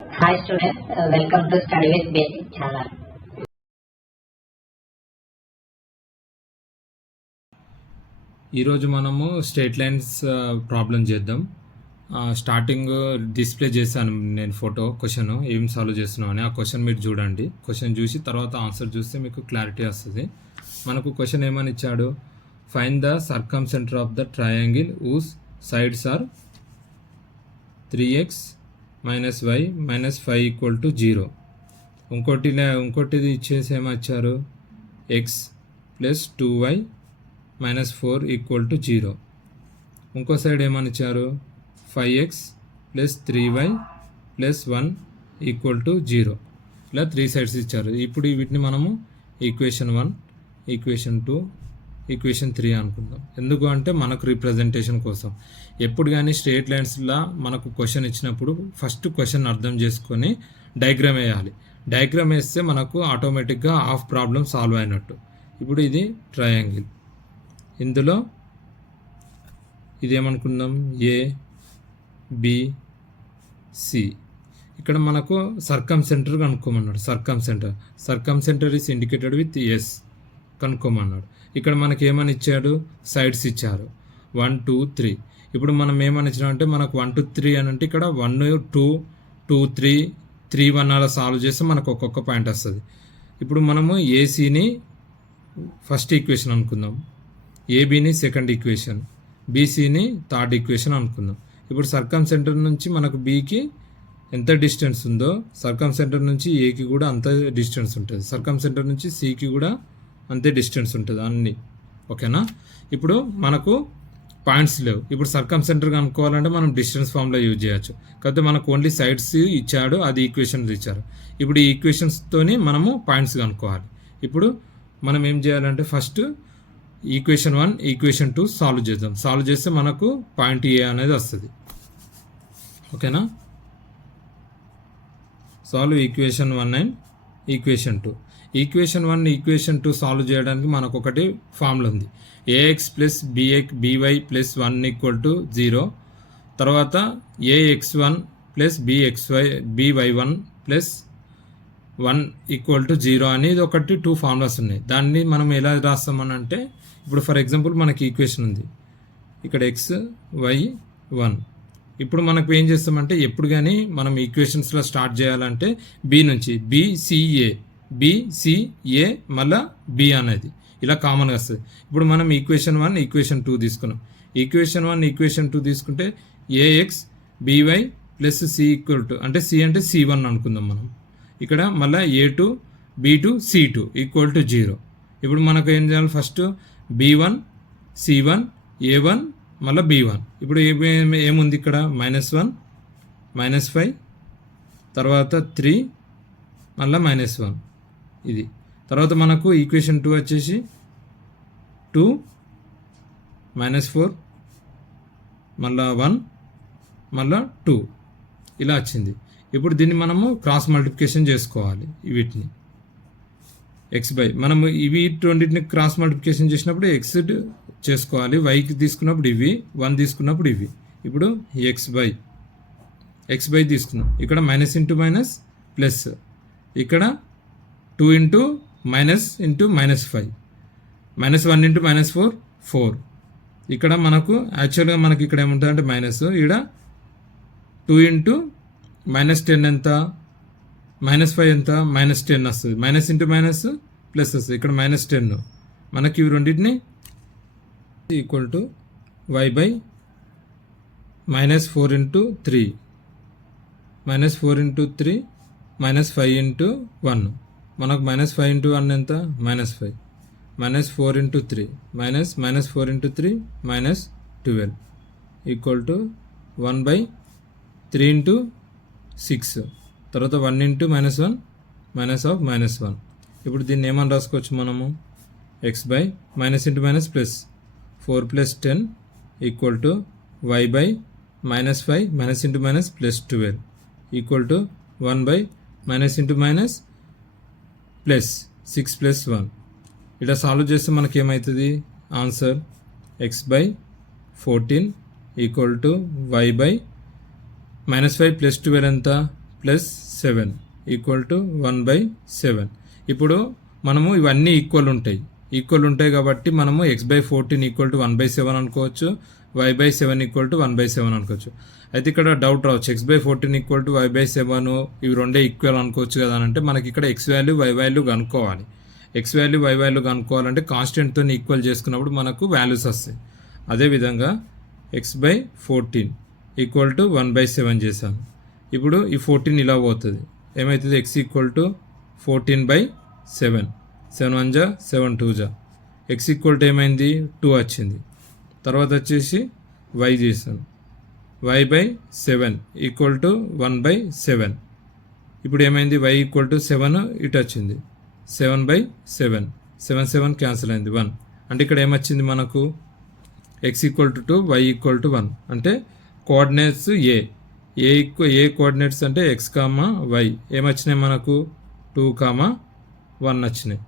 Hi students, welcome to Study with Basic channel. ఈరోజు మనము straight lines problem చేద్దాం. Starting display చేశాను నేను ఫోటో క్వశ్చన్ ఏం సాల్వ్ చేస్తున్నాం అని. ఆ క్వశ్చన్ మీరు చూడండి. క్వశ్చన్ చూసి తర్వాత ఆన్సర్ చూస్తే మీకు క్లారిటీ వస్తుంది. మనకు క్వశ్చన్ ఏమని ఇచ్చాడు, find the circumcentre of the triangle whose sides are 3x - y - 5 = 0. ఇంకోటిది ఇచ్చేసి ఏమచ్చారు, x + 2y - 4 = 0. ఇంకో సైడ్ ఏమని ఇచ్చారు, 5x + 3y + 1 = 0. ఇలా 3 సైడ్స్ ఇచ్చారు. ఇప్పుడు వీటిని మనము ఈక్వేషన్ 1, ఈక్వేషన్ 2, ఈక్వేషన్ 3 అనుకుందాం. ఎందుకు అంటే మనకు రిప్రజెంటేషన్ కోసం. ఎప్పుడు కానీ స్ట్రేట్ లైన్స్లా మనకు క్వశ్చన్ ఇచ్చినప్పుడు ఫస్ట్ క్వశ్చన్ అర్థం చేసుకొని డయాగ్రామ్ వేయాలి. డయాగ్రామ్ వేస్తే మనకు ఆటోమేటిక్గా హాఫ్ ప్రాబ్లం సాల్వ్ అయినట్టు. ఇప్పుడు ఇది ట్రయాంగిల్, ఇందులో ఇదేమనుకుందాం, ఏ బి సి. ఇక్కడ మనకు సర్కంసెంటర్ కనుక్కోమన్నాడు. Circumcentre is indicated with S కనుక్కోమన్నాడు. ఇక్కడ మనకి ఏమని ఇచ్చాడు, సైడ్స్ ఇచ్చారు 1 2 3. ఇప్పుడు మనం ఏమని ఇచ్చినామంటే మనకు 1 2 3 అని అంటే ఇక్కడ 1 2 2 3 3 1 అలా సాల్వ్ చేస్తే మనకు ఒక్కొక్క పాయింట్ వస్తుంది. ఇప్పుడు మనము ఏసీని ఫస్ట్ ఈక్వేషన్ అనుకుందాం, ఏబీని సెకండ్ ఈక్వేషన్, బీసీని థర్డ్ ఈక్వేషన్ అనుకుందాం. ఇప్పుడు సర్కంసెంటర్ నుంచి మనకు బీకి ఎంత డిస్టెన్స్ ఉందో సర్కంసెంటర్ నుంచి ఏకి కూడా అంత డిస్టెన్స్ ఉంటుంది, సర్కంసెంటర్ నుంచి సికి కూడా అంతే డిస్టెన్స్ ఉంటుంది అన్నీ. ఓకేనా? ఇప్పుడు మనకు పాయింట్స్ లేవు. ఇప్పుడు సర్కంసెంటర్ కనుక్కోవాలంటే మనం డిస్టెన్స్ ఫార్ములా యూజ్ చేయొచ్చు. కాకపోతే మనకు ఓన్లీ సైడ్స్ ఇచ్చాడు, అది ఈక్వేషన్స్ ఇచ్చారు. ఇప్పుడు ఈ ఈక్వేషన్స్తోని మనము పాయింట్స్ కనుక్కోవాలి. ఇప్పుడు మనం ఏం చేయాలంటే ఫస్ట్ ఈక్వేషన్ 1, ఈక్వేషన్ 2 సాల్వ్ చేద్దాం. సాల్వ్ చేస్తే మనకు పాయింట్ ఏ అనేది వస్తుంది. ఓకేనా? Solve equation 1 and equation 2. Equation 1, equation 2 solve చేయడానికి మనకు ఒకటి ఫార్ములా ఉంది. A x + b y + 1 = 0. తర్వాత ఏఎక్స్1 + బీవై1 + 1 = 0 అనేది ఒకటి 2 ఫార్ములాస్ ఉన్నాయి. దాన్ని మనం ఎలా రాస్తామని అంటే, ఇప్పుడు ఫర్ ఎగ్జాంపుల్ మనకి ఈక్వేషన్ ఉంది, ఇక్కడ ఎక్స్ వై 1. ఇప్పుడు మనకు ఏం చేస్తామంటే, ఎప్పుడు కానీ మనం ఈక్వేషన్స్లో స్టార్ట్ చేయాలంటే బి నుంచి బిసిఏ మళ్ళా బి అనేది ఇలా కామన్గా వస్తుంది. ఇప్పుడు మనం ఈక్వేషన్ 1, ఈక్వేషన్ 2 తీసుకున్నాం. ఈక్వేషన్ 1, ఈక్వేషన్ 2 తీసుకుంటే ఏఎక్స్ బీవై + సి అంటే సి అంటే C1 అనుకుందాం మనం. ఇక్కడ మళ్ళీ A2 B2 C2 = 0. ఇప్పుడు మనకు ఏం చేయాలి, ఫస్ట్ B1 C1 A1 మళ్ళీ B1. ఇప్పుడు ఏముంది ఇక్కడ, -1 -5 తర్వాత 3 మళ్ళీ -1 ఇది. తర్వాత మనకు ఈక్వేషన్ 2 వచ్చేసి 2 -4 మళ్ళీ 1 మళ్ళీ 2 ఇలా వచ్చింది. ఇప్పుడు దీన్ని మనము క్రాస్ మల్టిప్లికేషన్ చేసుకోవాలి. వీటిని మనము ఇవి రెండింటిని క్రాస్ మల్టిప్లికేషన్ చేసినప్పుడు ఎక్స్ చేసుకోవాలి, వైకి తీసుకున్నప్పుడు ఇవి, 1 తీసుకున్నప్పుడు ఇవి. ఇప్పుడు ఎక్స్ బై తీసుకున్నాం. ఇక్కడ మైనస్ ఇంటూ మైనస్ ప్లస్, ఇక్కడ 2 ఇంటూ మైనస్ ఇంటూ -5 -1 ఇంటూ -4 4. ఇక్కడ మనకు యాక్చువల్గా మనకి ఇక్కడ ఏముంటుందంటే మైనస్, ఇక్కడ 2 ఇంటూ -10 ఎంత, -5 ఎంత, -10 వస్తుంది. మైనస్ ఇంటూ మైనస్ ప్లస్ వస్తుంది, ఇక్కడ -10. మనకి ఇవి రెండింటిని = y by -4 into 3 -4 into 3 -5 into 1. మనకు -5 ఇంటూ 1 ఎంత, -5 -4 ఇంటూ 3 -4 ఇంటూ 3 -12 = 1/3 ఇంటూ 6. తర్వాత 1 ఇంటూ -1 -1. ఇప్పుడు దీన్ని ఏమని రాసుకోవచ్చు మనము, X by minus into minus plus 4 + 10 = y by -5 minus into minus plus 12 = 1/- into minus plus 6 + 1. ఇలా సాల్వ్ చేస్తే మనకి ఏమవుతుంది ఆన్సర్, x/14 = y బై -5 + 12 ఎంత ప్లస్ 7 ఈక్వల్ టు 1/7. ఇప్పుడు మనము ఇవన్నీ ఈక్వల్ ఉంటాయి కాబట్టి మనము x/14 ఈక్వల్ టు 1/7 అనుకోవచ్చు, y/7 ఈక్వల్ టు 1/7 అనుకోవచ్చు. అయితే ఇక్కడ డౌట్ రావచ్చు, x/14 ఈక్వల్ టు y/7 ఇవి రెండే ఈక్వల్ అనుకోవచ్చు కదా అని అంటే మనకి ఇక్కడ x వాల్యూ y వాల్యూ కనుక్కోవాలి. x వాల్యూ y వాల్యూ కనుక్కోవాలంటే కాన్స్టెంట్తో ఈక్వల్ చేసుకున్నప్పుడు మనకు వాల్యూస్ వస్తాయి. అదేవిధంగా x/14 ఈక్వల్ టు 1/7 చేశాను. ఇప్పుడు ఈ 14 ఇలా పోతుంది, ఏమవుతుంది x ఈక్వల్ టు 14/7, 7 1 జా 7 2 జా, x ఈక్వల్ టు ఏమైంది 2 వచ్చింది. తర్వాత వచ్చేసి y చేశాను, y/7 ఈక్వల్ టు 1/7. ఇప్పుడు ఏమైంది y ఈక్వల్ టు 7 ఇటు వచ్చింది, 7/7, 7 7 క్యాన్సిల్ అయింది 1. అంటే ఇక్కడ ఏమొచ్చింది మనకు x equal to 2, y equal to 1. అంటే కోఆర్డినేట్స్ ఏ కోఆర్డినేట్స్ అంటే x, y ఏమొచ్చినాయి మనకు 2, 1 వచ్చినాయి.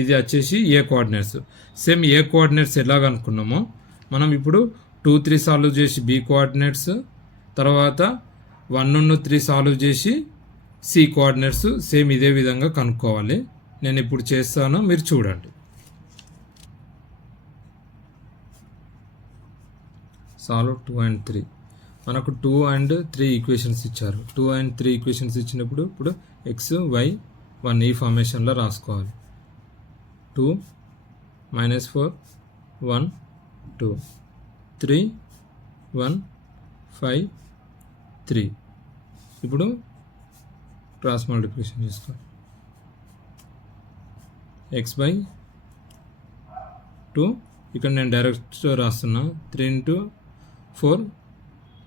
ఇది వచ్చేసి A coordinates. Same A coordinates ఎలాగ అనుకున్నామో మనం ఇప్పుడు 2 3 సాల్వ్ చేసి బి కోఆర్డినేట్స్, తర్వాత 1 3 సాల్వ్ చేసి సి కోఆర్డినేట్స్ సేమ్ ఇదే విధంగా కనుక్కోవాలి. నేను ఇప్పుడు చేస్తాను, మీరు చూడండి. Solve 2 and 3. మనకు 2 and 3 ఈక్వేషన్స్ ఇచ్చారు. 2 and 3 ఈక్వేషన్స్ ఇచ్చినప్పుడు ఇప్పుడు x, y, 1 ఈ ఫార్మేషన్లో రాసుకోవాలి. 2 -4 1 2 3 1 5 3. ఇప్పుడు క్రాస్ మల్టిప్లికేషన్ చేసుకోవాలి. x/2 ఇక్కడ నేను డైరెక్ట్ రాస్తున్నా. 3 × 4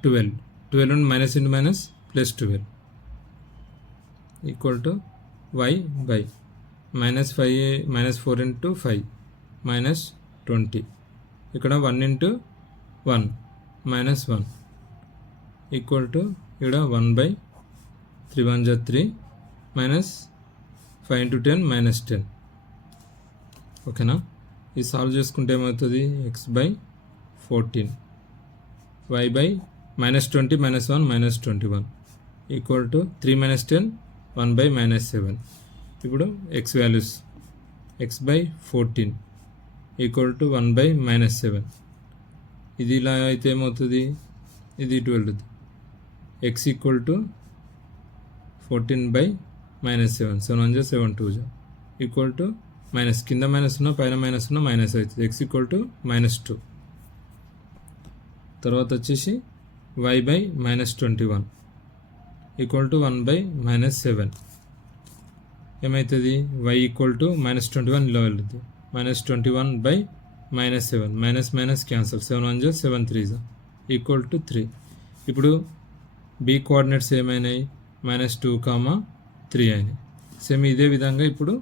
12, 12 నుండి minus into minus plus 12 equal to y/5 -4 × 5 -20. ఇక్కడ 1 × 1 -1 ఈక్వల్ టు ఇక్కడ 1/3 1 × 3 -5 × 10 -10. ఓకేనా? ఇది సాల్వ్ చేసుకుంటే ఏమవుతుంది, x/14 y/-20 -1 -21 ఈక్వల్ టు 3 - 10 1/-7. ఇప్పుడు x values x/14 equal to 1/-7. ఇది ఇలా అయితే ఏమవుతుంది, ఇది ఇటు వెళ్తుంది. x equal to 14/-7, 7 1 = 7 2 equal to minus, కింద మైనస్ ఉన్న పైన మైనస్ ఉన్న మైనస్ అవుతుంది. x equal to -2. తర్వాత వచ్చేసి y/-21 ఈక్వల్ టు 1/-7. ఏమవుతుంది, y ఈక్వల్ టు -21 ఇలా వెళ్తుంది. -21/-7, minus minus cancel, 7 1 = 7 3 equal to 3. ఇప్పుడు బి కోఆర్డినేట్స్ ఏమైనాయి, -2, 3 అయినాయి. సేమ్ ఇదే విధంగా ఇప్పుడు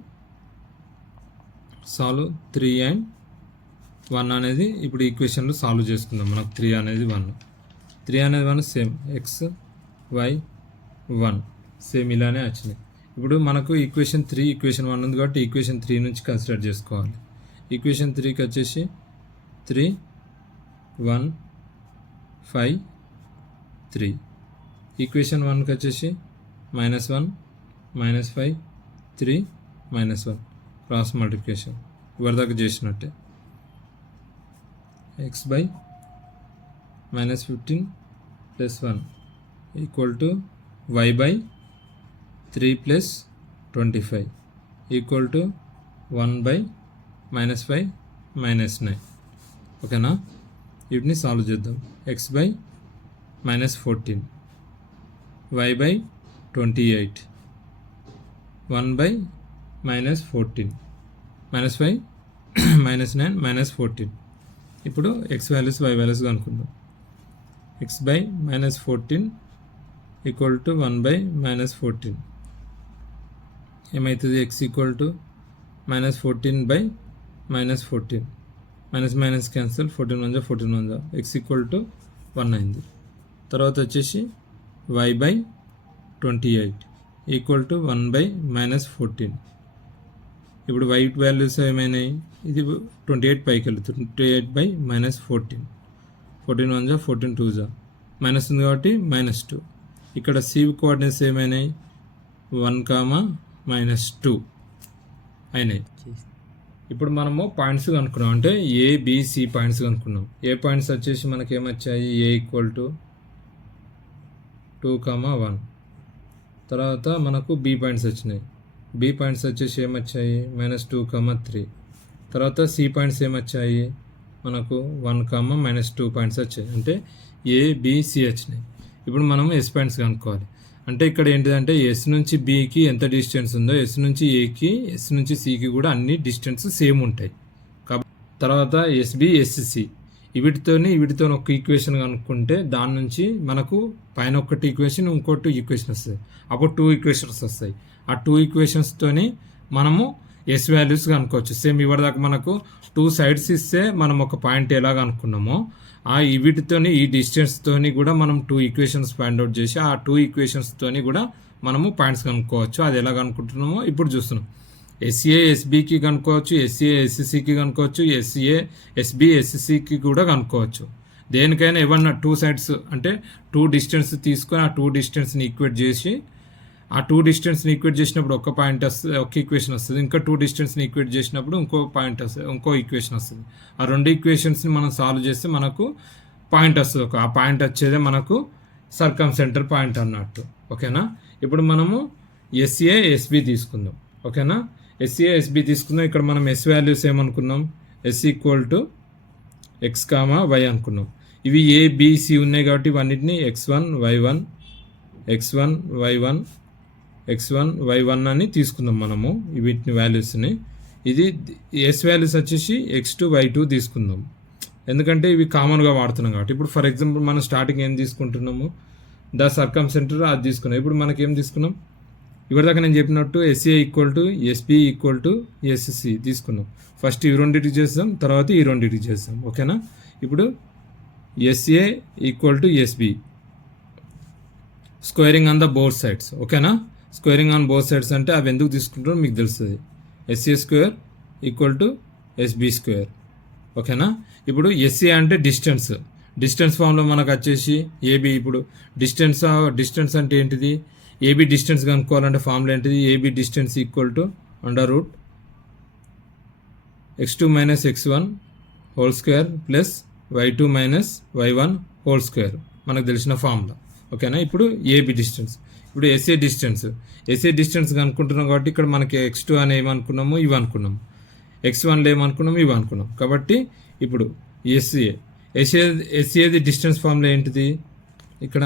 సాల్వ్ 3 and 1 అనేది ఇప్పుడు ఈక్వేషన్లో సాల్వ్ చేసుకుందాం. మనకు 3 అనేది 1 సేమ్ x, y, 1 సేమ్ ఇలానే వచ్చినాయి. ఇప్పుడు మనకు ఈక్వేషన్ 3 ఈక్వేషన్ 1 ఉంది కాబట్టి ఈక్వేషన్ 3 నుంచి కన్సిడర్ చేసుకోవాలి. ఈక్వేషన్ 3కి వచ్చేసి 3 1 5 3. ఈక్వేషన్ 1కి వచ్చేసి -1 -5 3 -1 క్రాస్ మల్టిప్లికేషన్ ఇవరిదాకా చేసినట్టే. x/-15 + 1 equal to y/3 + 25 equal to 1/-5 -9. ఓకేనా? వీటిని సాల్వ్ చేద్దాం. x/-14 y/28 1/-14 -5 -9 -14. ఇప్పుడు x వాల్యూస్ y వాల్యూస్ కనుక్కుందాం. x/-14 ఈక్వల్ టు 1/-14 ఏమవుతుంది, x equal to -14/-14 minus minus cancel, 14 1 = 14 x equal to 1 అయింది. తర్వాత వచ్చేసి y/28 ఈక్వల్ టు 1/-14. ఇప్పుడు y వాల్యూస్ ఏమైనాయి, ఇది 28 పైకి వెళ్తుంది, 28/-14 14 1 = 14 2 మైనస్ ఉంది కాబట్టి -2 ఇక్కడ సి కోఆర్డినేట్స్ ఏమైనాయి 1, -2 అయినాయి. ఇప్పుడు మనము పాయింట్స్ కనుక్కున్నాం, అంటే ఏబిసి పాయింట్స్ కనుక్కున్నాం. ఏ పాయింట్స్ వచ్చేసి మనకి ఏమొచ్చాయి, ఏ ఈక్వల్ టు 2, 1. తర్వాత మనకు బి పాయింట్స్ వచ్చినాయి. బి పాయింట్స్ వచ్చేసి ఏమొచ్చాయి -2, 3. తర్వాత సి పాయింట్స్ ఏమొచ్చాయి మనకు 1, -2 పాయింట్స్ వచ్చాయి, అంటే ఏబిసి వచ్చినాయి. ఇప్పుడు మనం ఎస్ పాయింట్స్ కనుక్కోవాలి. అంటే ఇక్కడ ఏంటిదంటే ఎస్ నుంచి బికి ఎంత డిస్టెన్స్ ఉందో ఎస్ నుంచి ఏకి ఎస్ నుంచి సికి కూడా అన్ని డిస్టెన్స్ సేమ్ ఉంటాయి. కాబట్టి తర్వాత ఎస్బి ఎస్సి వీటితో ఒక ఈక్వేషన్ కనుక్కుంటే దాని నుంచి మనకు పైన ఒకటి ఈక్వేషన్ ఇంకోటి ఈక్వేషన్ వస్తుంది. అప్పుడు 2 ఈక్వేషన్స్ వస్తాయి. ఆ 2 ఈక్వేషన్స్తోని మనము ఎస్ వాల్యూస్ కనుక్కోవచ్చు. సేమ్ ఇవ్వదాకా మనకు 2 సైడ్స్ ఇస్తే మనం ఒక పాయింట్ ఎలాగ అనుకున్నామో వీటితోని ఈ డిస్టెన్స్తోని కూడా మనం 2 ఈక్వేషన్స్ ఫైండ్ అవుట్ చేసి ఆ 2 ఈక్వేషన్స్తోని కూడా మనము పాయింట్స్ కనుక్కోవచ్చు. అది ఎలా కనుక్కుంటున్నామో ఇప్పుడు చూస్తున్నాం. ఎస్ఏ ఎస్బికి కనుక్కోవచ్చు, ఎస్ఏ ఎస్సికి కనుక్కోవచ్చు, ఎస్ఏ ఎస్బి ఎస్సికి కూడా కనుక్కోవచ్చు. దేనికైనా ఏమన్నా 2 సైడ్స్ అంటే 2 డిస్టెన్స్ తీసుకొని ఆ 2 డిస్టెన్స్ని ఈక్వేట్ చేసి ఆ 2 డిస్టెన్స్ని ఈక్వేట్ చేసినప్పుడు ఒక పాయింట్ వస్తుంది, ఒక ఈక్వేషన్ వస్తుంది. ఇంకా 2 డిస్టెన్స్ని ఈక్వేట్ చేసినప్పుడు ఇంకో పాయింట్ వస్తుంది, ఇంకో ఈక్వేషన్ వస్తుంది. ఆ 2 ఈక్వేషన్స్ని మనం సాల్వ్ చేస్తే మనకు పాయింట్ వస్తుంది. ఆ పాయింట్ వచ్చేదే మనకు సర్కంసెంటర్ పాయింట్ అన్నట్టు. ఓకేనా? ఇప్పుడు మనము ఎస్ఏ ఎస్బి తీసుకుందాం. ఓకేనా? ఎస్ఏ ఎస్బి తీసుకుందాం. ఇక్కడ మనం ఎస్ వాల్యూస్ ఏమనుకున్నాం, S equal to X, Y అనుకున్నాం. ఇవి ఏబిసి ఉన్నాయి కాబట్టి ఇవన్నిటిని x1 y1 x1 y1 x1 y1 అని తీసుకుందాం మనము వీటిని వాల్యూస్ని. ఇది ఎస్ వాల్యూస్ వచ్చేసి x2 y2 తీసుకుందాం, ఎందుకంటే ఇవి కామన్గా వాడుతున్నాం కాబట్టి. ఇప్పుడు ఫర్ ఎగ్జాంపుల్ మనం స్టార్టింగ్ ఏం తీసుకుంటున్నాము, ద సర్కంసెంటర్ అది తీసుకున్నాం. ఇప్పుడు మనకి ఏం తీసుకున్నాం, ఇప్పటిదాకా నేను చెప్పినట్టు S A equal to S B equal to S C తీసుకున్నాం. ఫస్ట్ ఈ రెండింటికి చేస్తాం, తర్వాత ఈ రెండింటికి చేస్తాం. ఓకేనా? ఇప్పుడు S A equal to S B squaring on the both sides. ఓకేనా? స్క్వేరింగ్ ఆన్ బోత్ సైడ్స్ అంటే అవి ఎందుకు తీసుకుంటారో మీకు తెలుస్తుంది. S A square equal to S B square. ఓకేనా? ఇప్పుడు ఎస్ఏ అంటే డిస్టెన్స్ ఫామ్లో మనకు వచ్చేసి ఏబి. ఇప్పుడు డిస్టెన్స్ అంటే ఏంటిది, ఏబి డిస్టెన్స్ కనుక్కోవాలంటే ఫార్ములా ఏంటిది, A B distance equal to √ x2 - x1 whole square plus y2 - y1 whole square మనకు తెలిసిన ఫార్ములా. ఓకేనా? ఇప్పుడు ఏబి డిస్టెన్స్. ఇప్పుడు ఎస్ఏ డిస్టెన్స్ కనుక్కుంటున్నాం కాబట్టి ఇక్కడ మనకి x2 అని ఏమనుకున్నాము, ఇవి అనుకున్నాము. x1లో ఏమనుకున్నాము, ఇవి అనుకున్నాం. కాబట్టి ఇప్పుడు ఎస్ఏది డిస్టెన్స్ ఫార్ములా ఏంటిది, ఇక్కడ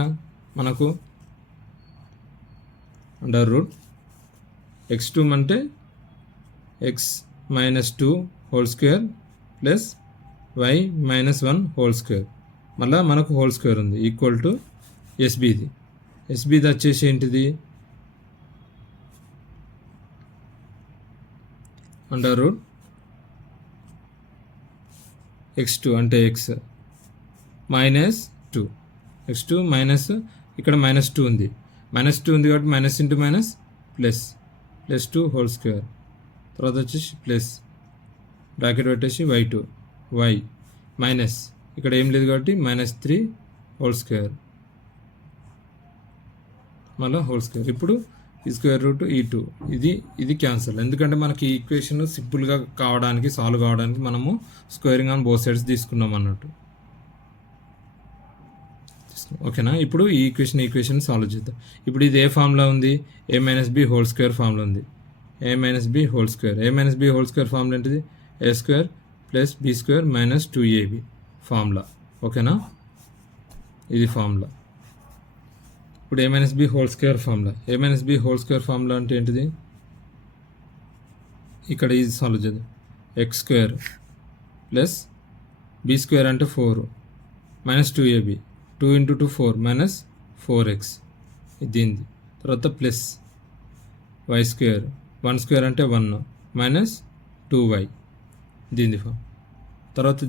మనకు √ x2 అంటే x - 2 whole square plus y - 1 whole square, మళ్ళీ మనకు హోల్ స్క్వేర్ ఉంది, ఈక్వల్ టు ఎస్బిది వచ్చేసి ఏంటిది √ x2 అంటే x -2 x2 మైనస్ ఇక్కడ -2 ఉంది, -2 ఉంది కాబట్టి minus into minus +2 whole square. తర్వాత వచ్చేసి ప్లస్ బ్రాకెట్ పెట్టేసి y2 y మైనస్ ఇక్కడ ఏం లేదు కాబట్టి -3 హోల్ స్క్వేర్ మళ్ళీ హోల్ స్క్వేర్. ఇప్పుడు ఈ స్క్వేర్ రూట్ ఈ 2 ఇది క్యాన్సల్, ఎందుకంటే మనకి ఈ ఈక్వేషన్ సింపుల్గా సాల్వ్ కావడానికి మనము స్క్వేరింగ్ ఆన్ బోత్ సైడ్స్ తీసుకున్నాం అన్నట్టు. ఓకేనా? ఇప్పుడు ఈ ఈక్వేషన్ సాల్వ్ చేద్దాం. ఇప్పుడు ఇది ఏ ఫార్ములా ఉంది, a - b whole square formula ఉంది. a - b whole square formula ఏంటిది, a² + b² - 2ab ఫార్ములా. ఓకేనా? ఇది ఫార్ములా. ఇప్పుడు a - b whole square formula. a - b whole square formula అంటే ఏంటిది, ఇక్కడ ఇది సాల్వ్ చేద్దాం. x² + b² అంటే 4 - 2ab 2 × 2 4 -4x దీనిది. తర్వాత ప్లస్ y² 1² అంటే 1 - 2y దీనిది ఫామ్. తర్వాత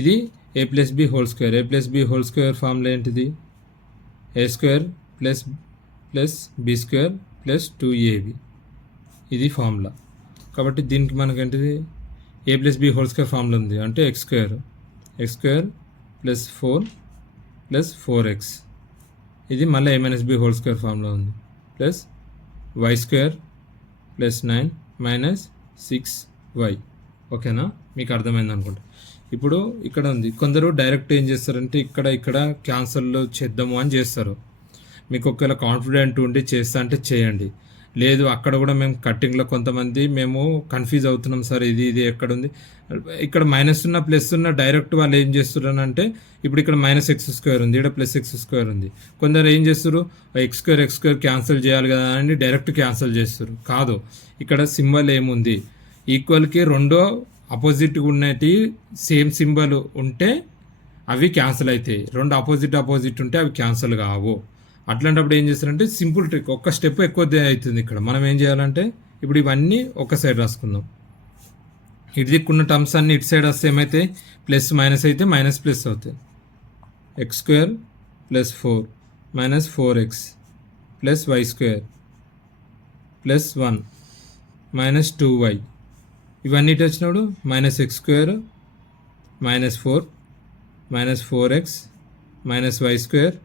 ఇది a + b whole square. a + b whole square formula ఏంటిది, a² + b² + 2ab ఇది ఫార్ములా. కాబట్టి దీనికి మనకేంటిది a + b whole square formula ఉంది అంటే x² + 4 + 4x ఇది మళ్ళీ a minus B whole square ఫామ్లో ఉంది plus y square plus 9 minus 6y. ఓకేనా, మీకు అర్థమైంది అనుకుంటా. ఇప్పుడు ఇక్కడ ఉంది, కొందరు డైరెక్ట్ ఏం చేస్తారంటే ఇక్కడ క్యాన్సల్ చేద్దాము అని చేస్తారు. మీకు ఒకవేళ కాన్ఫిడెంట్ ఉండి చేస్తా అంటే చేయండి. లేదు అక్కడ కూడా మేము కట్టింగ్లో కొంతమంది మేము కన్ఫ్యూజ్ అవుతున్నాం సార్, ఇది ఎక్కడ ఉంది, ఇక్కడ మైనస్ ఉన్న ప్లస్ ఉన్న డైరెక్ట్ వాళ్ళు ఏం చేస్తున్నారంటే ఇప్పుడు ఇక్కడ మైనస్ ఎక్స్ స్క్వేర్ ఉంది, ఇక్కడ ప్లస్ ఎక్స్ స్క్వేర్ ఉంది. కొందరు ఏం చేస్తారు, ఎక్స్ స్క్వేర్ క్యాన్సిల్ చేయాలి కదా అని డైరెక్ట్ క్యాన్సిల్ చేస్తారు. కాదు, ఇక్కడ సింబల్ ఏముంది, ఈక్వల్కి రెండో అపోజిట్గా ఉన్నటి సేమ్ సింబల్ ఉంటే అవి క్యాన్సిల్ అవుతాయి, రెండు అపోజిట్ ఉంటే అవి క్యాన్సిల్ కావు. అట్లాంటప్పుడు ఏం చేస్తారంటే సింపుల్ ట్రిక్, ఒక్క స్టెప్ ఎక్కువ అవుతుంది. ఇక్కడ మనం ఏం చేయాలంటే ఇప్పుడు ఇవన్నీ ఒక సైడ్ రాసుకుందాం. ఇటు దిక్కున్న టర్మ్స్ అన్ని ఇటు సైడ్ వస్తే ఏమైతే ప్లస్ మైనస్ అయితే మైనస్ ప్లస్ అవుతాయి. X square plus 4 minus 4x plus y square plus 1 minus 2y. ఇవన్నీ ఇటు వచ్చినప్పుడు minus x square minus 4 minus 4x minus y square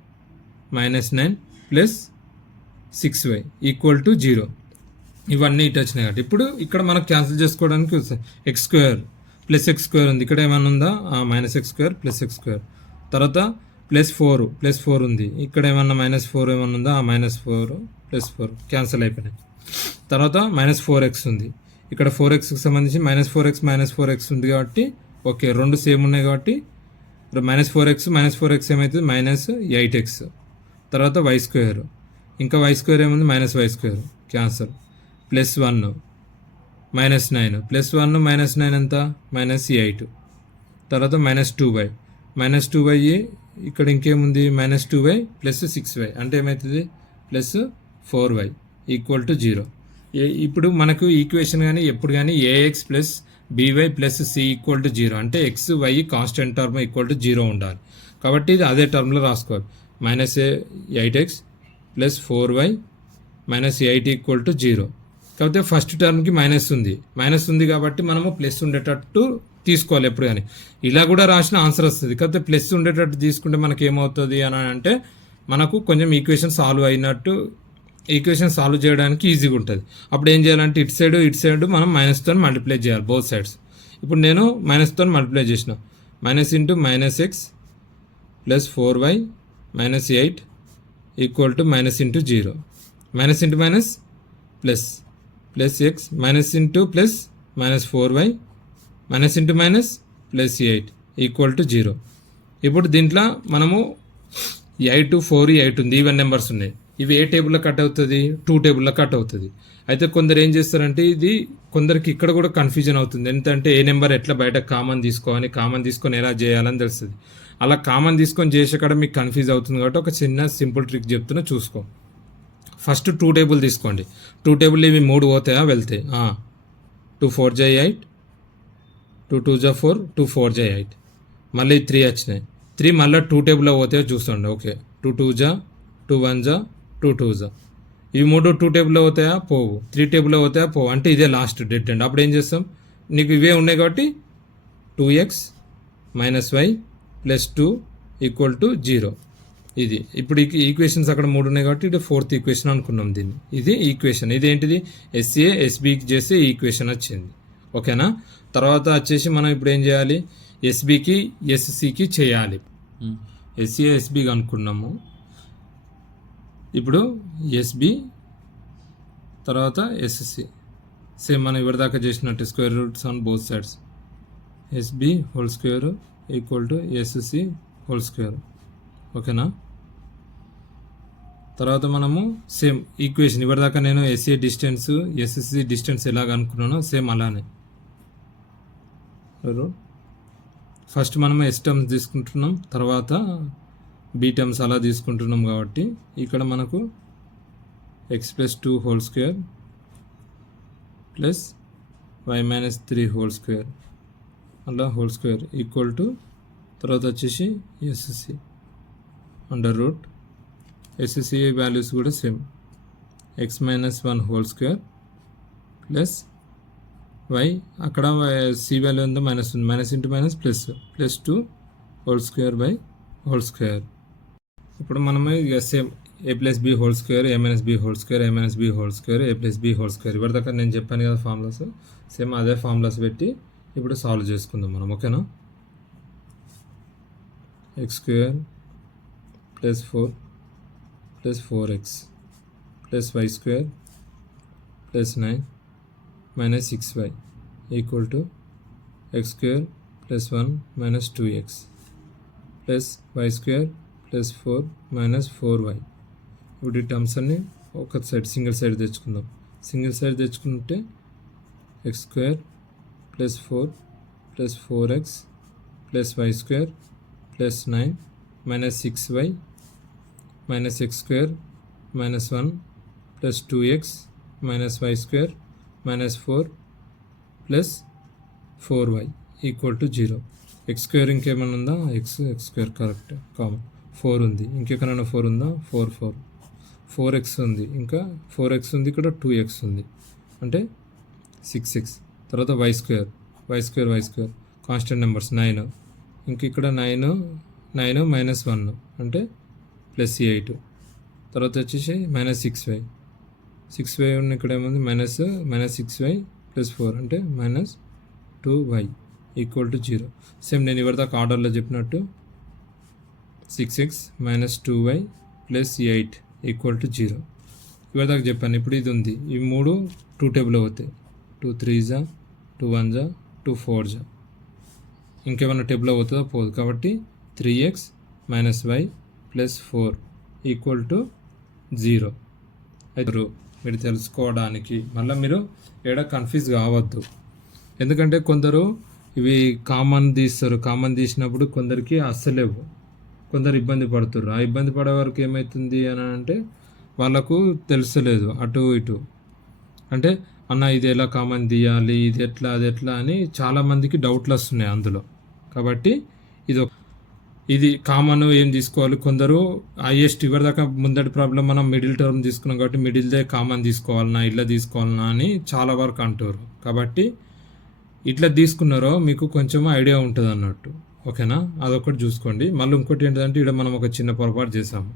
minus 9 plus 6y equal to 0. ఇవన్నీ ఇటు వచ్చినాయి కాబట్టి ఇప్పుడు ఇక్కడ మనకు క్యాన్సిల్ చేసుకోవడానికి X square plus X square ఉంది, ఇక్కడ ఏమైనా ఉందా, minus x square plus X square. తర్వాత ప్లస్ 4 ఉంది, ఇక్కడ ఏమన్నా మైనస్ 4 ఏమన్నా ఉందా, మైనస్ 4 ప్లస్ 4 క్యాన్సిల్ అయిపోయినాయి. తర్వాత మైనస్ 4x ఉంది, ఇక్కడ 4xకి సంబంధించి మైనస్ 4x ఉంది కాబట్టి ఓకే, రెండు సేమ్ ఉన్నాయి కాబట్టి మైనస్ 4x ఏమవుతుంది మైనస్ 8x. తర్వాత వై స్క్వేర్, ఇంకా వై స్క్వేర్ ఏముంది minus y square cancel. Plus 1 minus 9 plus 1 minus 9 ఎంత మైనస్ 8. తర్వాత మైనస్ 2y ఇక్కడ ఇంకేముంది మైనస్ 2y ప్లస్ 6y అంటే ఏమవుతుంది ప్లస్ 4y ఈక్వల్ టు 0. ఇప్పుడు మనకు ఈక్వేషన్ కానీ ఎప్పుడు కానీ a x plus b y plus c equal to 0 అంటే x y constant term equal to 0 ఉండాలి. కాబట్టి ఇది అదే టర్మ్లో రాసుకోవాలి. Minus 8x plus 4y minus 8 equal to 0. కాకపోతే ఫస్ట్ టర్మ్కి మైనస్ ఉంది కాబట్టి మనము ప్లస్ ఉండేటట్టు తీసుకోవాలి ఎప్పుడు కానీ. ఇలా కూడా రాసిన ఆన్సర్ వస్తుంది, కాకపోతే ప్లస్ ఉండేటట్టు తీసుకుంటే మనకి ఏమవుతుంది అని అంటే మనకు కొంచెం ఈక్వేషన్ సాల్వ్ చేయడానికి ఈజీగా ఉంటుంది. అప్పుడు ఏం చేయాలంటే ఇటు సైడ్ మనం మైనస్తో మల్టిప్లై చేయాలి బోత్ సైడ్స్. ఇప్పుడు నేను మైనస్తో మల్టిప్లై చేసిన minus into minus X plus 4y minus 8 equal to minus into 0 minus into minus plus plus X minus into plus minus 4y minus into minus plus 8 equal to 0. ఇప్పుడు దీంట్లో మనము 8 4 8 ఉంది, even numbers ఉన్నాయి. ఇవి ఏ టేబుల్లో cut అవుతుంది 2 టేబుల్లో cut అవుతుంది. అయితే కొందరు ఏం చేస్తారంటే ఇది కొందరికి ఇక్కడ కూడా కన్ఫ్యూజన్ అవుతుంది. ఎందుకంటే ఏ నెంబర్ ఎట్లా బయట కామన్ తీసుకొని ఎలా చేయాలని తెలుస్తుంది. అలా కామన్ తీసుకొని చేసే కాడ మీకు కన్ఫ్యూజ్ అవుతుంది కాబట్టి ఒక చిన్న సింపుల్ ట్రిక్ చెప్తున్నా చూసుకో. ఫస్ట్ 2 టేబుల్ తీసుకోండి. 2 టేబుల్ ఇవి 3 పోతాయా వెళ్తాయి. 2 4 జా 8 2 2 జా 4 2 4 జా 8 మళ్ళీ 3 వచ్చినాయి. 3 మళ్ళీ 2 టేబుల్లో పోతాయో చూసుకోండి. ఓకే 2 2 జా 2 1 జా 2 2 జా ఇవి 3 2 టేబుల్లో పోతాయా పోవు, 3 టేబుల్లో పోతాయా పోవు అంటే ఇదే లాస్ట్ డెడ్ ఎండ్. అప్పుడు ఏం చేస్తాం, నీకు ఇవే ఉన్నాయి కాబట్టి 2x minus y plus 2 equal to 0. ఇది ఇప్పుడు ఈక్వేషన్స్ అక్కడ 3 ఉన్నాయి కాబట్టి ఇది 4th ఈక్వేషన్ అనుకున్నాం దీన్ని. ఇది ఈక్వేషన్, ఇదేంటిది ఎస్ఏ ఎస్బికి చేస్తే ఈక్వేషన్ వచ్చింది. ఓకేనా. తర్వాత వచ్చేసి మనం ఇప్పుడు ఏం చేయాలి, ఎస్బికి ఎస్సికి చేయాలి. ఎస్ఏ ఎస్బికి అనుకున్నాము. ఇప్పుడు ఎస్బి తర్వాత ఎస్సి సేమ్ మనం ఇప్పటిదాకా చేసినట్టు square roots on both sides. SB whole square equal to SC whole square. ఓకేనా. తర్వాత మనము సేమ్ ఈక్వేషన్ ఇప్పటిదాకా నేను ఎస్ఏ డిస్టెన్స్ ఎస్ఎస్సి డిస్టెన్స్ ఎలాగ అనుకున్నానో సేమ్ అలానే. ఫస్ట్ మనం ఎస్ టర్మ్స్ తీసుకుంటున్నాం, తర్వాత బి టర్మ్స్ అలా తీసుకుంటున్నాం కాబట్టి ఇక్కడ మనకు X plus 2 whole square plus Y minus 3 whole square అలా హోల్ స్క్వేర్ ఈక్వల్ టు తర్వాత వచ్చేసి SSC under root SSC values కూడా same X minus 1 whole square plus Y అక్కడ సి వాల్యూ ఉందో మైనస్ ఉంది, minus into minus plus 2 whole square by whole square. ఇప్పుడు మనము ఇక same a plus B whole square a minus B whole square a minus B whole square a plus B whole square ఇప్పటిదాకా నేను చెప్పాను కదా formulas, same అదే formulas పెట్టి ఇప్పుడు సాల్వ్ చేసుకుందాం మనం. ఓకేనా? X square plus 4 plus 4x plus y square plus 9 minus 6y equal to x square plus 1 minus 2x plus y square plus 4 minus 4y. ఇప్పుడు ఈ టర్మ్స్ అన్ని ఒక సైడ్ సింగిల్ సైడ్ తెచ్చుకుందాం. సింగిల్ సైడ్ తెచ్చుకుంటే x square plus 4 plus 4x plus y square plus 9 minus 6y minus x square minus 1 plus 2x minus y square minus 4 plus 4y equal to 0. X square ఇంకేమైనా ఉందా? X square correct common. 4 ఉంది, ఇంకెక్కడైనా 4 ఉందా? 4x ఉంది, ఇంకా 4x ఉంది, ఇక్కడ 2x ఉంది అంటే 6x. తర్వాత వై స్క్వేర్ కాన్స్టెంట్ నెంబర్స్ 9, ఇంక ఇక్కడ 9 మైనస్ 1 అంటే ప్లస్ 8. తర్వాత వచ్చేసి మైనస్ 6y ఉన్న ఇక్కడ ఏముంది? మైనస్ 6y ప్లస్ 4 అంటే minus 2y equal to 0. Same నేను ఇవరిదాకా ఆర్డర్లో చెప్పినట్టు 6x minus 2y plus 8 equal to 0 ఇవరిదాకా చెప్పాను. ఇప్పుడు ఇది ఉంది, ఈ 3 2 టేబుల్ అవుతాయి. 2 3 2 1 2 4 ఇంకేమైనా టేబుల్ అవుతుందో పోదు. కాబట్టి 3x minus y plus 4 equal to 0. అయితే మీరు తెలుసుకోవడానికి మళ్ళీ మీరు ఏడా కన్ఫ్యూజ్ కావద్దు. ఎందుకంటే కొందరు ఇవి కామన్ తీస్తారు, కామన్ తీసినప్పుడు కొందరికి అస్సలేవు, కొందరు ఇబ్బంది పడుతుర్రు. ఆ ఇబ్బంది పడే వరకు ఏమవుతుంది అని అంటే వాళ్ళకు తెలుసలేదు అటు ఇటు. అంటే అన్న ఇది ఎలా కామన్ తీయాలి, ఇది ఎట్లా అది ఎట్లా అని చాలామందికి డౌట్లు వస్తున్నాయి అందులో. కాబట్టి ఇది కామన్ ఏం తీసుకోవాలి, కొందరు హైయెస్ట్ ఇవరిదాకా ముందటి ప్రాబ్లం మనం మిడిల్ టర్మ్ తీసుకున్నాం కాబట్టి మిడిల్దే కామన్ తీసుకోవాలన్నా ఇట్లా తీసుకోవాలన్నా అని చాలా వరకు అంటారు. కాబట్టి ఇట్లా తీసుకున్నారో మీకు కొంచెం ఐడియా ఉంటుంది అన్నట్టు. ఓకేనా? అదొకటి చూసుకోండి. మళ్ళీ ఇంకోటి ఏంటంటే ఇక్కడ మనం ఒక చిన్న పొరపాటు చేసాము.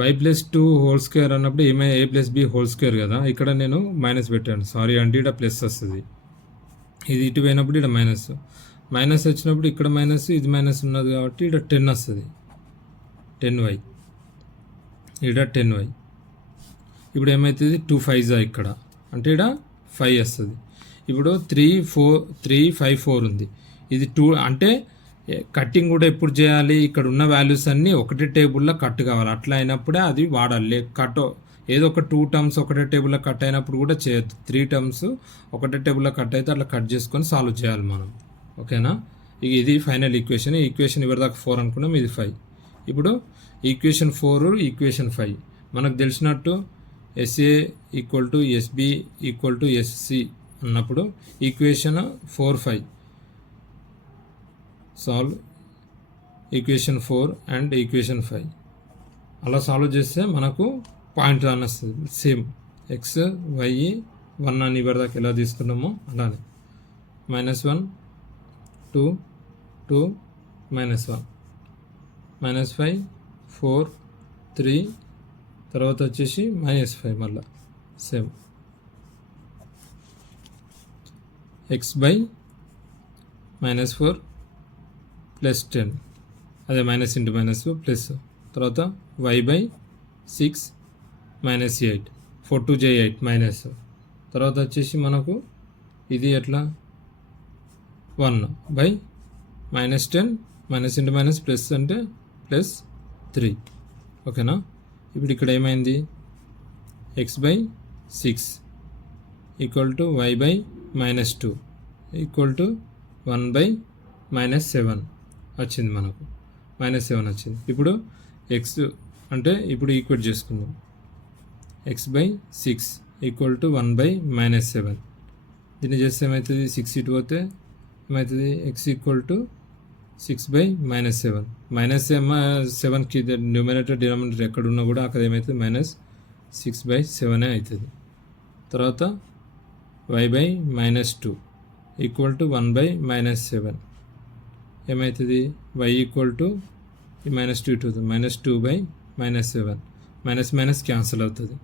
వై ప్లస్ 2 హోల్ స్క్వేర్ అన్నప్పుడు ఏమైనా ఏ ప్లస్ బి హోల్ స్క్వేర్ కదా, ఇక్కడ నేను మైనస్ పెట్టాను, సారీ అంటే ఇక్కడ ప్లస్ వస్తుంది. ఇది ఇటు పోయినప్పుడు ఇక్కడ మైనస్ వచ్చినప్పుడు ఇక్కడ మైనస్, ఇది మైనస్ ఉన్నది కాబట్టి ఇక్కడ 10 వస్తుంది. 10y ఇక్కడ 10y. ఇప్పుడు ఏమవుతుంది? 2 5 ఇక్కడ అంటే ఇక్కడ 5 వస్తుంది. ఇప్పుడు 3 5 4 ఉంది. ఇది 2 అంటే కట్టింగ్ కూడా ఎప్పుడు చేయాలి? ఇక్కడ ఉన్న వాల్యూస్ అన్నీ ఒకటే టేబుల్లో కట్ కావాలి. అట్లా అయినప్పుడే అది వాడాలి. ఏదో ఒక 2 టర్మ్స్ ఒకటే టేబుల్లో కట్ అయినప్పుడు కూడా చేయొద్దు. 3 టర్మ్స్ ఒకటే టేబుల్లో కట్ అయితే అట్లా కట్ చేసుకొని సాల్వ్ చేయాలి మనం. ఓకేనా? ఇది ఫైనల్ ఈక్వేషన్. ఈ ఈక్వేషన్ ఇవరిదాకా 4 అనుకున్నాం, ఇది 5. ఇప్పుడు ఈక్వేషన్ 4 ఈక్వేషన్ 5 మనకు తెలిసినట్టు SA equal to SB equal to SC అన్నప్పుడు equation 4 5 solve equation 4 and equation 5 అలా సాల్వ్ చేస్తే మనకు పాయింట్ అని వస్తుంది. సేమ్ ఎక్స్ వై 1 అని ఇవరిదాకా ఎలా తీసుకున్నామో అలానే -1 2 2 -1 -5 4 3 తర్వాత వచ్చేసి -5 మళ్ళా సేమ్ ఎక్స్ బై -4 ప్లస్ 10 అదే మైనస్ ఇంటూ మైనస్ ప్లస్ తర్వాత y బై 6 -8 4 2 8 మైనస్ తర్వాత వచ్చేసి మనకు ఇది ఎట్లా 1 by -10 minus into minus plus అంటే ప్లస్ 3. ఓకేనా? ఇప్పుడు ఇక్కడ ఏమైంది? X by 6 equal to y by -2 equal to 1 by -7 వచ్చింది. మనకు -7 వచ్చింది. ఇప్పుడు ఎక్స్ అంటే ఇప్పుడు ఈక్వేట్ చేసుకుందాం. X by 6 equal to 1 by -7 దీన్ని చేస్తే ఏమవుతుంది? 6 ఇటు పోతే ఏమవుతుంది? ఎక్స్ ఈక్వల్ టు 6 బై -7 -7కి న్యూమరేటర్ డినామినేటర్ ఎక్కడున్నా కూడా అక్కడ ఏమవుతుంది? -6 బై 7 అవుతుంది. తర్వాత y by -2 equal to 1 by -7 ఏమవుతుంది? y ఈక్వల్ టు ఈ -2 -7 మైనస్ క్యాన్సిల్ అవుతుంది.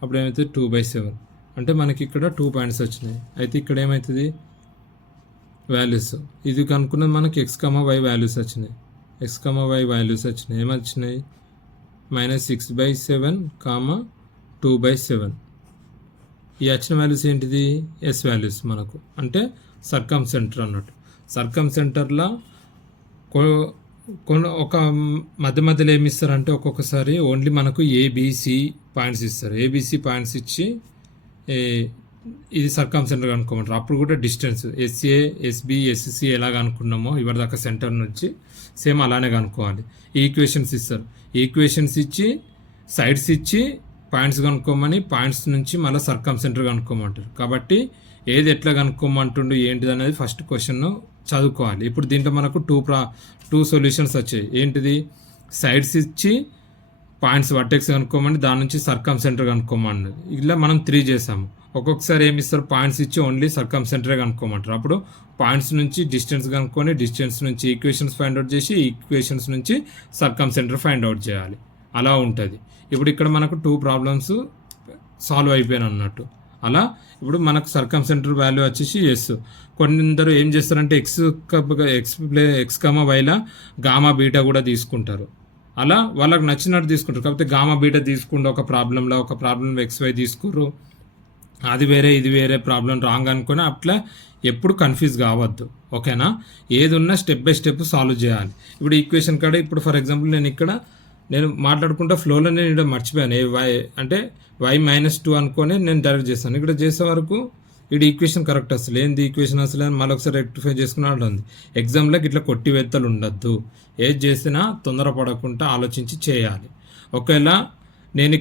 అప్పుడు ఏమవుతుంది 2/7 అంటే మనకి ఇక్కడ 2 పాయింట్స్ వచ్చినాయి. అయితే ఇక్కడ ఏమవుతుంది వాల్యూస్ ఇది కనుక్కున్నది మనకి x,y వాల్యూస్ వచ్చినాయి. x,y వాల్యూస్ వచ్చినాయి. ఏమొచ్చినాయి -6/7 2/7. ఈ వచ్చిన వాల్యూస్ ఏంటిది ఎస్ వాల్యూస్ మనకు అంటే సర్కమ్ సెంటర్ అన్నట్టు. సర్కమ్ సెంటర్లో ఒక మధ్యలో ఏమి ఇస్తారంటే ఒక్కొక్కసారి ఓన్లీ మనకు ఏబిసి పాయింట్స్ ఇస్తారు. ఏబిసి పాయింట్స్ ఇచ్చి ఇది సర్కమ్ సెంటర్ కనుక్కోమంటారు. అప్పుడు కూడా డిస్టెన్స్ ఎస్ఏ ఎస్బి ఎస్సి ఎలాగ అనుకున్నామో ఇవరిదాకా సెంటర్ నుంచి సేమ్ అలానే కనుక్కోవాలి. ఈక్వేషన్స్ ఇస్తారు. ఈక్వేషన్స్ ఇచ్చి సైడ్స్ ఇచ్చి పాయింట్స్ కనుక్కోమని పాయింట్స్ నుంచి మళ్ళీ సర్కమ్ సెంటర్ కనుక్కోమంటారు. కాబట్టి ఏది ఎట్లా కనుక్కోమంటుండు ఏంటిది అనేది ఫస్ట్ క్వశ్చన్ చదువుకోవాలి. ఇప్పుడు దీంట్లో మనకు టూ సొల్యూషన్స్ వచ్చాయి. ఏంటిది సైడ్స్ ఇచ్చి పాయింట్స్ వర్టెక్స్ కనుక్కోమని దాని నుంచి సర్కమ్ సెంటర్ కనుక్కోమని ఇలా మనం 3 చేసాము. ఒక్కొక్కసారి ఏమి ఇస్తారు పాయింట్స్ ఇచ్చి ఓన్లీ సర్కమ్ సెంటరే కనుక్కోమంటారు. అప్పుడు పాయింట్స్ నుంచి డిస్టెన్స్ కనుక్కొని డిస్టెన్స్ నుంచి ఈక్వేషన్స్ ఫైండ్ అవుట్ చేసి ఈక్వేషన్స్ నుంచి సర్కమ్ సెంటర్ ఫైండ్ అవుట్ చేయాలి. అలా ఉంటుంది. ఇప్పుడు ఇక్కడ మనకు 2 ప్రాబ్లమ్స్ సాల్వ్ అయిపోయాను అన్నట్టు. అలా ఇప్పుడు మనకు సర్కమ్ సెంటర్ వాల్యూ వచ్చేసి ఎస్. కొందరు ఏం చేస్తారంటే x,y గామా బీటా కూడా తీసుకుంటారు. అలా వాళ్ళకి నచ్చినట్టు తీసుకుంటారు. కాకపోతే గామా బీటా తీసుకుంటే ఒక ప్రాబ్లంలో XY తీసుకుర్రు, అది వేరే ఇది వేరే ప్రాబ్లం రాంగ్ అనుకుని అట్లా ఎప్పుడు కన్ఫ్యూజ్ కావద్దు. ఓకేనా? ఏది ఉన్నా స్టెప్ బై స్టెప్ సాల్వ్ చేయాలి. ఇప్పుడు ఈక్వేషన్ కాడ ఇప్పుడు ఫర్ ఎగ్జాంపుల్ నేను మాట్లాడుకుంటా ఫ్లోలో నేను ఇక్కడ మర్చిపోయాను. అంటే y-2 అనుకొని నేను డైరెక్ట్ చేస్తాను. ఇక్కడ చేసే వరకు ఇది ఈక్వేషన్ కరెక్ట్ అసలు ఏంది ఈక్వేషన్ అసలు అని మళ్ళీ ఒకసారి రెక్టిఫై చేసుకుని ఉంటుంది. ఎగ్జామ్లోకి ఇట్లా కొట్టివేత్తలు ఉండద్దు. ఏది చేసినా తొందరపడకుండా ఆలోచించి చేయాలి. ఒకవేళ నేను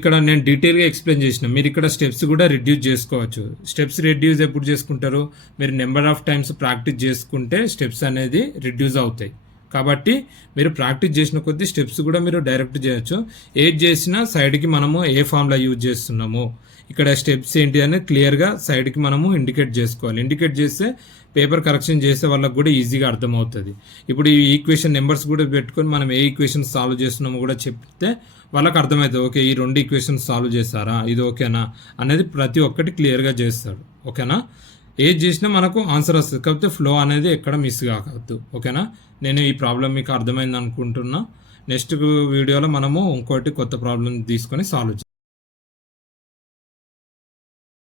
డీటెయిల్గా ఎక్స్ప్లెయిన్ చేసిన మీరు ఇక్కడ స్టెప్స్ కూడా రిడ్యూస్ చేసుకోవచ్చు. స్టెప్స్ రిడ్యూస్ ఎప్పుడు చేసుకుంటారు? మీరు నెంబర్ ఆఫ్ టైమ్స్ ప్రాక్టీస్ చేసుకుంటే స్టెప్స్ అనేది రిడ్యూస్ అవుతాయి. కాబట్టి మీరు ప్రాక్టీస్ చేసిన కొద్దీ స్టెప్స్ కూడా మీరు డైరెక్ట్ చేయొచ్చు. ఏది చేసినా సైడ్కి మనము ఏ ఫార్ములా యూజ్ చేస్తున్నాము, ఇక్కడ స్టెప్స్ ఏంటి అని క్లియర్గా సైడ్కి మనము ఇండికేట్ చేసుకోవాలి. ఇండికేట్ చేస్తే పేపర్ కరెక్షన్ చేసే వాళ్ళకి కూడా ఈజీగా అర్థమవుతుంది. ఇప్పుడు ఈ ఈక్వేషన్ నెంబర్స్ కూడా పెట్టుకొని మనం ఏ ఈక్వేషన్ సాల్వ్ చేస్తున్నామో కూడా చెప్తే వాళ్ళకి అర్థమవుతుంది. ఓకే ఈ 2 ఈక్వేషన్స్ సాల్వ్ చేస్తారా, ఇది ఓకేనా అనేది ప్రతి ఒక్కటి క్లియర్గా చేస్తాడు. ఓకేనా? ఏది చేసినా మనకు ఆన్సర్ వస్తుంది. కాకపోతే ఫ్లో అనేది ఎక్కడ మిస్ కావద్దు. ఓకేనా? నేను ఈ ప్రాబ్లం మీకు అర్థమైంది అనుకుంటున్నా. నెక్స్ట్ వీడియోలో మనము ఇంకోటి కొత్త ప్రాబ్లం తీసుకొని సాల్వ్ చేస్తాం.